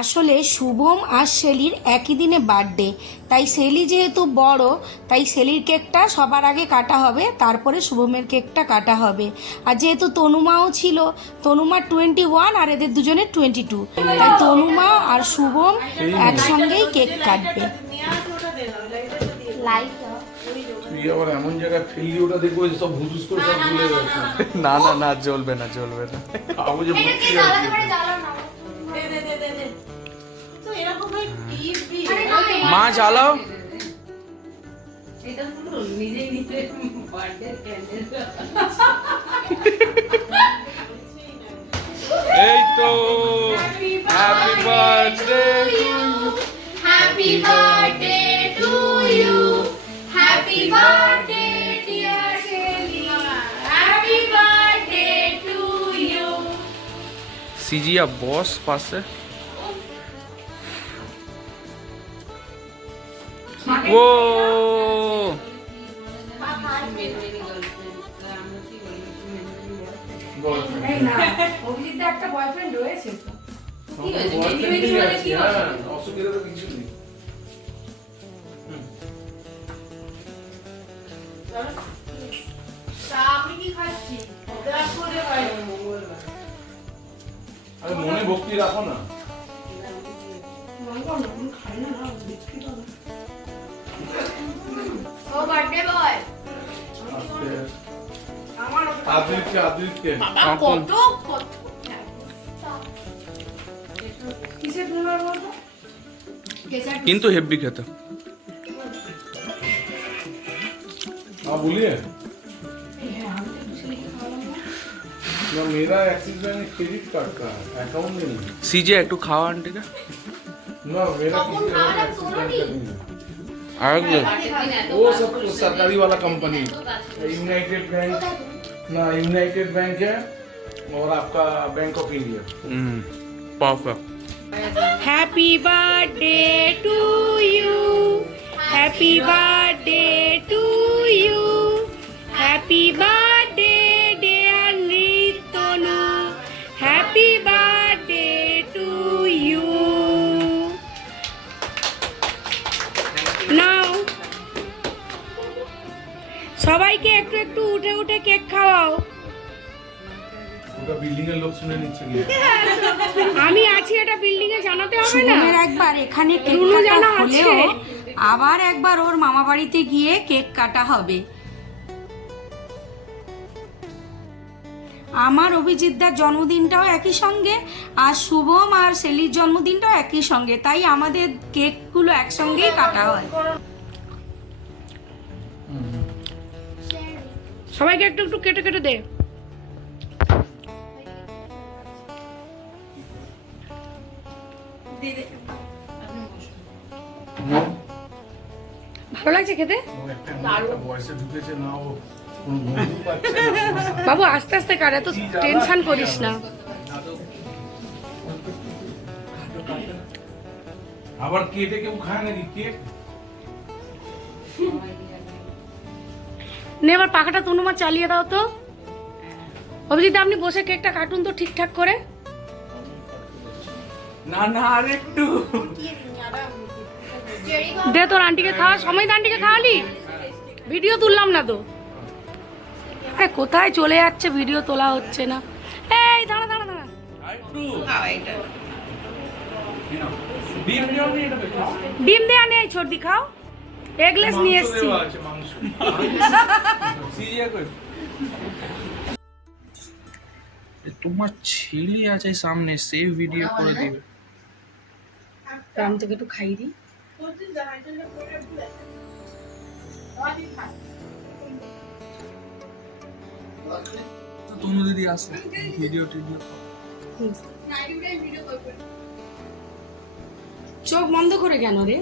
আসলে শুভম আর শেলির একই দিনে বার্থডে, তাই শেলি যেহেতু বড় তাই শেলির কেকটা সবার আগে কাটা হবে, তারপরে শুভমের কেকটা কাটা হবে। আর যেহেতু তনুমাও ছিল, তনুমার 21 আর এদের দুজনের 22, তাই তনুমা আর শুভম একসঙ্গেই কেক কাটবে। তুই আবার এমন জায়গায় ফেললি ওটা দেখবো যে সব ভুজুস করে সব ভুলে যাচ্ছে। না না না, জ্বলবে না জ্বলবে না। কাগজে ভর্তি আছে। মা জ্বালাও। এই তো happy birthday Happy birthday to you. Happy birthday, dear Shelly. Happy birthday to you. সিজিয়া বস পাশে। ও অভিজিৎদার একটা বয়ফ্রেন্ড রয়েছে তো। অসুবিধা তো কিছু নেই। আরে মনে ভক্তি রাখো না। Oh, birthday boy. আদ্রিককে কিসের ফ্লেভার বলতো? কিন্তু হেভি খেতে। हाँ बोलिए ना मेरा एक्सिस बैंक क्रेडिट कार्ड का अकाउंट में नहीं সিজিয়া একটু খাওয়া আন্টিকে। ना मेरा किसी का एक्सिस बैंक का नहीं है। আর वो सब सरकारी वाला कंपनी यूनाइटेड बैंक ना यूनाइटेड बैंक है और आपका Bank of India. Perfect. Happy birthday to you, happy birthday to you, happy birthday dear Nitnu, happy birthday to you. Now সবাইকে একটু একটু উঠে উঠে কেক খাওয়াও। ওটা বিল্ডিং এর লোক শুনে নিচ্ছে গিয়ে। আমি আছি, এটা বিল্ডিং এ জানাতে হবে না। একবার এখানে কেক কাটা হলেও আবার একবার ওর মামা বাড়িতে গিয়ে কেক কাটা হবে। আমার অভিজিৎদার জন্মদিনটাও একই সঙ্গে, আর শুভম আর শেলির জন্মদিনটাও একই সঙ্গে, তাই আমাদের কেকগুলো একসঙ্গেই কাটা হয়। সবাইকে একটু একটু কেটে কেটে দে। ভালো লাগছে খেতে? ও একটা বয়সে ঢুকেছে না, ও কোনো বন্ধু পাচ্ছে না। বাবু আস্তে আস্তে কাট, এত টেনশন করিস না। আবার কেটে কেউ খায় নাকি কেক? নে এবার পাখাটা তনুমা চালিয়ে দাও তো। অভিজিৎ আপনি বসে কেকটা কাটুন তো ঠিকঠাক করে। না না আর একটু দে তোর আন্টিকে খাওয়া, সময় আন্টিকে খাওয়ালি? ভিডিও তুললাম না তো। আরে কোথায় চলে যাচ্ছে, ভিডিও তোলা হচ্ছে না। এই দাঁড়া দাঁড়া দাঁড়া, ডিম দেয়া নেই, ছোটি খাও। এগলেস নিয়ে এসছি। তোমার ছেলে আছে সামনে, সেভ ভিডিও করে দিবে। রাম তোকে একটু খাই দি। তনু দিদি আসে ভিডিও টিডিও। চোখ বন্ধ করে কেন রে?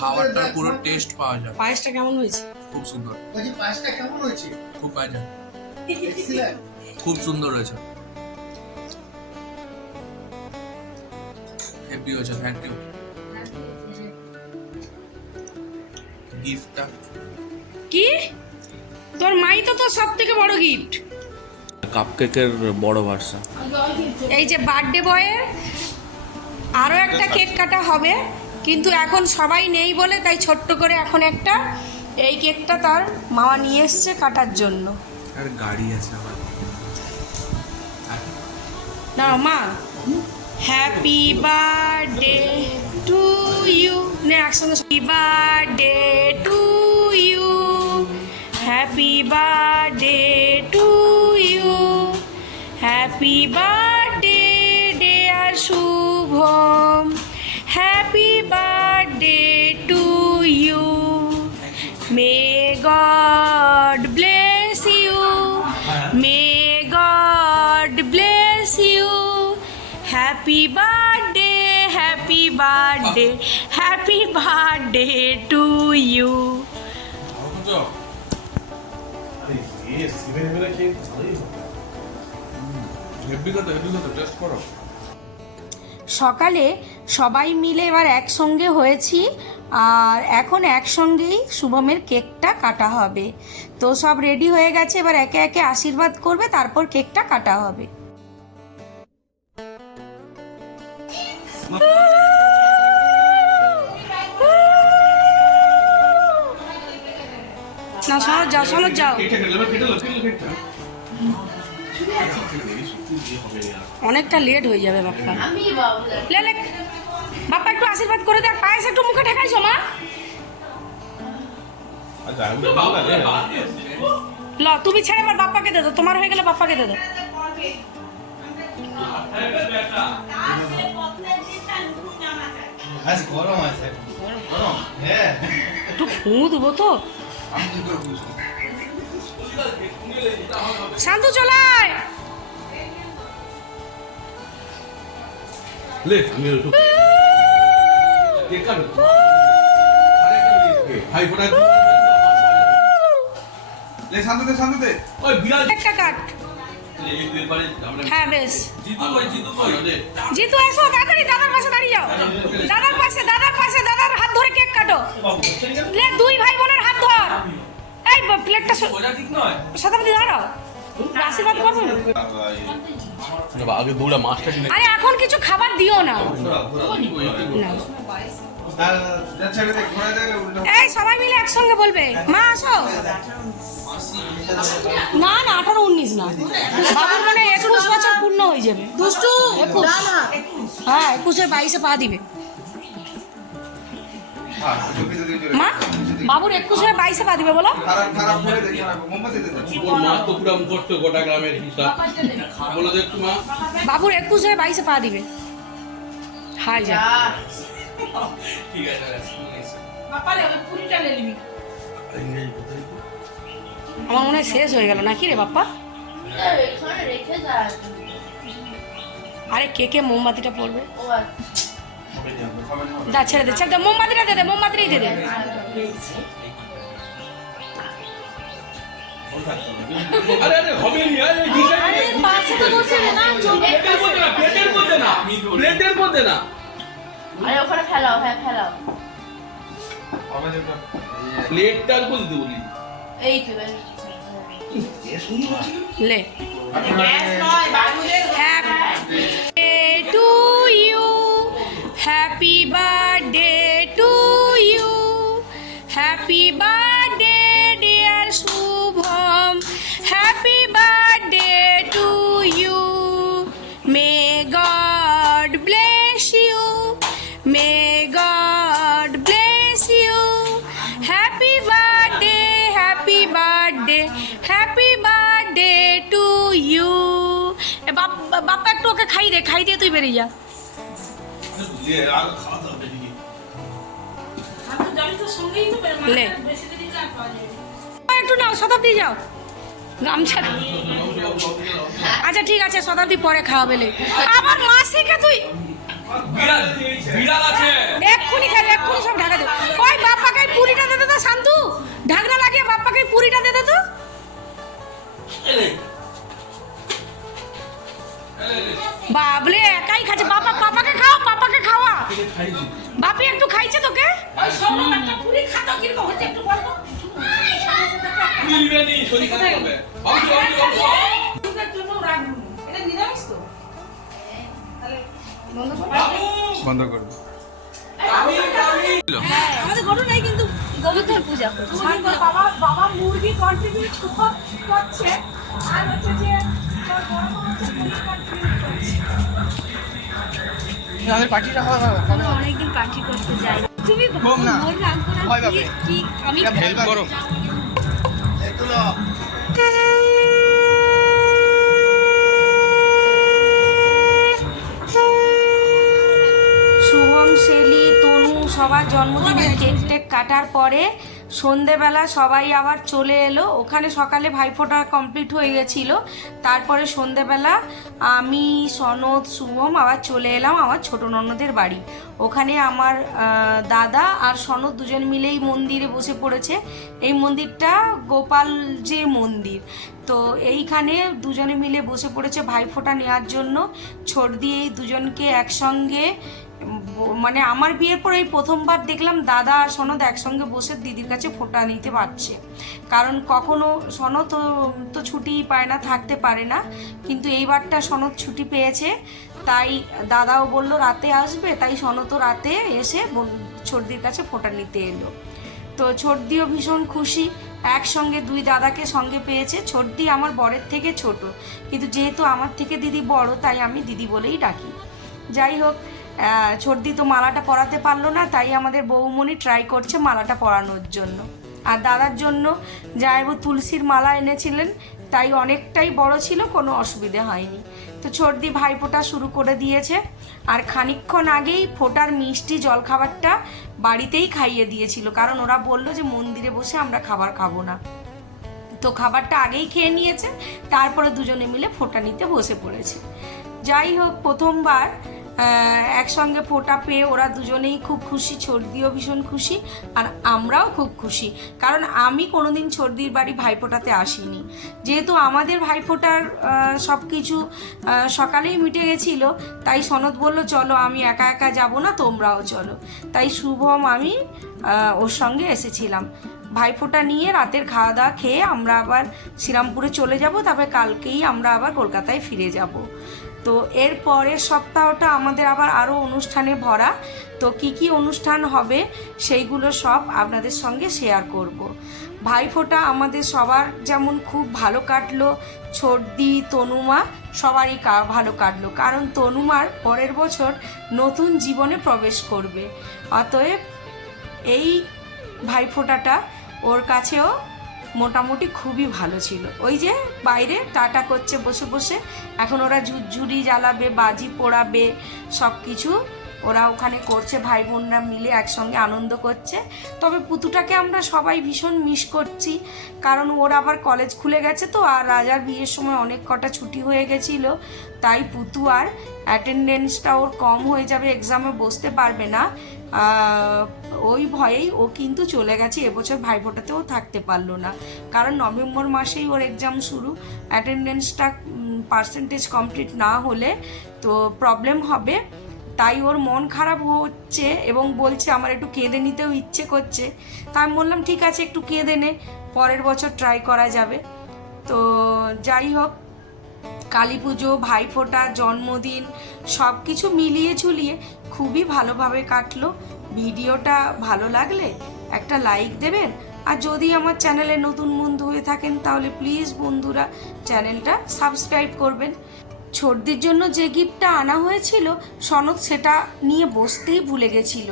খাবারটা পুরো টেস্ট পাওয়া যায়। পায়েসটা কেমন হয়েছে? খুব সুন্দর। বলছি পাঁচটা কেমন হয়েছে? খুব বাজে, এক্সিলেন্ট। খুব সুন্দর হয়েছে, হেভি হয়েছে। Thank you. গিফটটা কি? তোর মাই তো তোর সব থেকে বড় গিফট। কাপকেকের বড় ভার্সন। এই যে বার্থডে বয়ের আরও একটা কেক কাটা হবে, কিন্তু এখন সবাই নেই বলে তাই ছোট্ট করে এখন একটা এই কেকটা তার মামা নিয়ে এসছে কাটার জন্য। আর গাড়ি আছে আমার। না মা, হ্যাপি বার্থডে টু ইউ, নে একসঙ্গে happy birthday to you, happy birthday to you, happy birthday dear Shubham, happy birthday to you, may God bless you, may God bless you, happy birthday, happy birthday, happy birthday to you. সকালে সবাই মিলে এবার একসঙ্গে হয়েছি, আর এখন একসঙ্গেই শুভমের কেকটা কাটা হবে। তো সব রেডি হয়ে গেছে, এবার একে একে আশীর্বাদ করবে, তারপর কেকটা কাটা হবে। না শোনো যাও, শোনো যাও, অনেকটা লেট হয়ে যাবে বাপ্পা। আমি বাবু লে লে, বাপ্পা একটু আশীর্বাদ করে দেখ, পায়েস একটু মুখে ঠেকাইছো মা। ল তুমি ছেড়ে এবার বাপ্পাকে দে দাও, তোমার হয়ে গেলে বাপ্পাকে দে দাও। আজ গরম আছে। গরম? হ্যাঁ। একটু ফু দেবো তো। শান্তু চলায়। ले मेरे तो ये कर भाई बड़ा ले शांत दे ओए बिराज একটা কাট। ले एक दिन बारे আমরা হ্যাঁ বেশ। জিতু ভাই জিতু এসো তাড়াতাড়ি, দাদার পাশে দাঁড়িয়ে যাও, দাদার পাশে, দাদার পাশে, দাদার হাত ধরে কেক কাটো। লে দুই ভাই বোনের হাত ধর। এই প্লেটটা ওটা ঠিক নয় শতাব্দী দাঁড়াও, আশীর্বাদ করবো না। আগে দৌড়া মাছটা কিনে আরে এখন কিছু খাবার দিও না। না। ছেড়ে দে ঘোরা দে উল্টো এই সবাই মিলে একসঙ্গে বলবে, মা আসো। না না 18-19 না, বাবুর মানে 21 বছর পূর্ণ হয়ে যাবে। দুষ্টু 21, হ্যাঁ 21-22 পা দিবে মা। বাবুর 21-22 পা দিবে বলো। খারাপ করে দে খারাপ মোমবাতি দে ওর মা তো পুরো মুখস্থ গোটা গ্রামের হিসাব বলো দেখ মা বাবুর 21-22 পা দিবে। হাই যা ঠিক আছে আমার মনে হয় শেষ হয়ে গেল নাকি রে বাপ্পা। এখানে রেখে যা। আরে কে মোমবাতিটা পড়বে, ও দা ছেড়ে দে, ছেড়ে দে, মোমবাতিটা দে দে, মোমবাতিটাই দে দে। আরে আরে হবে নি আরে আরে পাশে তো বসে না, প্লেটের মধ্যে না প্লেটের মধ্যে না আরে ওখানে ফেলাও, হ্যাঁ ফেলাও। প্লেটটার উপর দিতে বলি এই তো লে গ্যাস নয়, বাবুদের happy to you, happy birthday to you, happy birthday dear Shubham, happy birthday to you, may God bless you, may God bless you, happy birthday, happy birthday, happy birthday to you. Bappa একটু ওকে খাই দিয়ে তুই বেরিয়ে যা। লে একটু নাও, শতাব্দী যাও গামছা। আচ্ছা ঠিক আছে, শতাব্দী পরে খাওয়াবে লে। আবার মাসিকে তুই বিড়াল আছে এক্ষুনি খালি, এক্ষুনি সব ঢাকা দে। ওই বাপ্পাকে পুরিটা দে দে তো শান্তু, ঢাকনা লাগিয়ে বাপ্পাকে পুরিটা দে দে তো। বাবলে একাই খাচ্ছে, বাবা পাপাকে খাও, পাপাকে খাওয়া। বাপি একটু খাইছে তোকে। মিলবে নি শরীর খারাপ হবে বাবু বন্ধ করো। আমাদের গরু নাই কিন্তু গোবিন্দর পূজা করছে। বাবা মুরগি কন্ট্রিবিউট করছে আর হচ্ছে যে আমাদের পার্টিটা হয় আমি অনেকদিন পার্টি করতে যাই। তুমি হোক না। মোর রাগ করার হয় বাবা। কি আমি হেল্প করো। শুভম, শেলি, তনু সবার জন্মদিনের কেক টেক কাটার পরে সন্ধেবেলা সবাই আবার চলে এলো। ওখানে সকালে ভাইফোঁটা কমপ্লিট হয়ে গেছিলো। তারপরে সন্ধেবেলা আমি, সনদ, শুভম আবার চলে এলাম আমার ছোটো ননদের বাড়ি। ওখানে আমার দাদা আর সনদ দুজন মিলেই মন্দিরে বসে পড়েছে। এই মন্দিরটা গোপালজির মন্দির। তো এইখানে দুজনে মিলে বসে পড়েছে ভাইফোঁটা নেওয়ার জন্য। ছোট দিয়ে এই দুজনকে একসঙ্গে, মানে আমার বিয়ের পর এই প্রথমবার দেখলাম দাদা আর সনদ একসঙ্গে বসে দিদির কাছে ফোঁটা নিতে পারছে। কারণ কখনো সনদ তো ছুটি পায় না, থাকতে পারে না, কিন্তু এইবারটা সনদ ছুটি পেয়েছে। তাই দাদাও বলল রাতে আসবে, তাই সনদও রাতে এসে ছোটদির কাছে ফোঁটা নিতে এলো। তো ছোটদিও ভীষণ খুশি, একসঙ্গে দুই দাদাকে সঙ্গে পেয়েছে। ছোটদি আমার বরের থেকে ছোট, কিন্তু যেহেতু আমার থেকে দিদি বড় তাই আমি দিদি বলেই ডাকি। যাই হোক, ছোটদি তো মালাটা পরাতে পারলো না, তাই আমাদের বৌমণি ট্রাই করছে মালাটা পরানোর জন্য। আর দাদার জন্য জায়বু তুলসীর মালা এনেছিলেন, তাই অনেকটাই বড় ছিল, কোনো অসুবিধে হয়নি। তো ছোটদি ভাইফোঁটা শুরু করে দিয়েছে। আর খানিকক্ষণ আগেই ফোঁটার মিষ্টি জলখাবারটা বাড়িতেই খাইয়ে দিয়েছিল, কারণ ওরা বললো যে মন্দিরে বসে আমরা খাবার খাবো না। তো খাবারটা আগেই খেয়ে নিয়েছে, তারপরে দুজনে মিলে ফোঁটা নিতে বসে পড়েছে। যাই হোক, প্রথমবার একসঙ্গে ফোঁটা পেয়ে ওরা দুজনেই খুব খুশি, ছোটদিও ভীষণ খুশি আর আমরাও খুব খুশি। কারণ আমি কোনোদিন ছোটদির বাড়ি ভাইফোঁটাতে আসিনি। যেহেতু আমাদের ভাইফোঁটার সব কিছু সকালেই মিটে গেছিলো, তাই সনদ বলল চলো, আমি একা একা যাব না, তোমরাও চলো। তাই শুভম আমি ওর সঙ্গে এসেছিলাম। ভাইফোঁটা নিয়ে রাতের খাওয়া দাওয়া খেয়ে আমরা আবার শ্রীরামপুরে চলে যাব, তবে কালকেই আমরা আবার কলকাতায় ফিরে যাব। তো এর পরের সপ্তাহটা আমাদের আবার আরও অনুষ্ঠানে ভরা। তো কি কি অনুষ্ঠান হবে সেইগুলো সব আপনাদের সঙ্গে শেয়ার করব। ভাইফোঁটা আমাদের সবার যেমন খুব ভালো কাটলো, ছোটদি, তনুমা সবারই ভালো কাটলো, কারণ তনুমার পরের বছর নতুন জীবনে প্রবেশ করবে। অতএব এই ভাইফোঁটাটা ওর কাছেও মোটামুটি খুবই ভালো ছিল। ওই যে বাইরে টাটা করছে বসে বসে, এখন ওরা ঝুরঝুরি জ্বালাবে, বাজি পোড়াবে, সব কিছু ওরা ওখানে করছে, ভাই বোনরা মিলে একসঙ্গে আনন্দ করছে। তবে পুতুটাকে আমরা সবাই ভীষণ মিস করছি, কারণ ওর আবার কলেজ খুলে গেছে তো, আর রাজার বিয়ের সময় অনেক কটা ছুটি হয়ে গেছিলো, তাই পুতু আর অ্যাটেন্ডেন্সটা ওর কম হয়ে যাবে, এক্সামে বসতে পারবে না, ওই ভয়েই ও কিন্তু চলে গেছে। এবছর ভাইফোঁটাতেও থাকতে পারলো না, কারণ নভেম্বর মাসেই ওর এক্সাম শুরু। অ্যাটেন্ডেন্সটা পার্সেন্টেজ কমপ্লিট না হলে তো প্রবলেম হবে, তাই ওর মন খারাপ হচ্ছে এবং বলছে আমার একটু কেঁদে নিতেও ইচ্ছে করছে। তাই আমি বললাম ঠিক আছে, একটু কেঁদে নে, পরের বছর ট্রাই করা যাবে। তো যাই হোক, কালী পুজো, ভাইফোঁটা, জন্মদিন সব কিছু মিলিয়ে ঝুলিয়ে খুবই ভালোভাবে কাটলো। ভিডিওটা ভালো লাগলে একটা লাইক দেবেন, আর যদি আমার চ্যানেলে নতুন বন্ধু হয়ে থাকেন তাহলে প্লিজ বন্ধুরা চ্যানেলটা সাবস্ক্রাইব করবেন। ছোটদির জন্য যে গিফটটা আনা হয়েছিল সনদ সেটা নিয়ে বসতেই ভুলে গেছিল,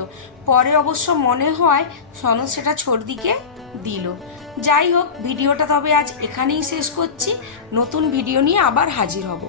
পরে অবশ্য মনে হয় সনদ সেটা ছোটদিকে দিল। যাই হোক, ভিডিওটা তবে আজ এখানেই শেষ করছি, নতুন ভিডিও নিয়ে আবার হাজির হব।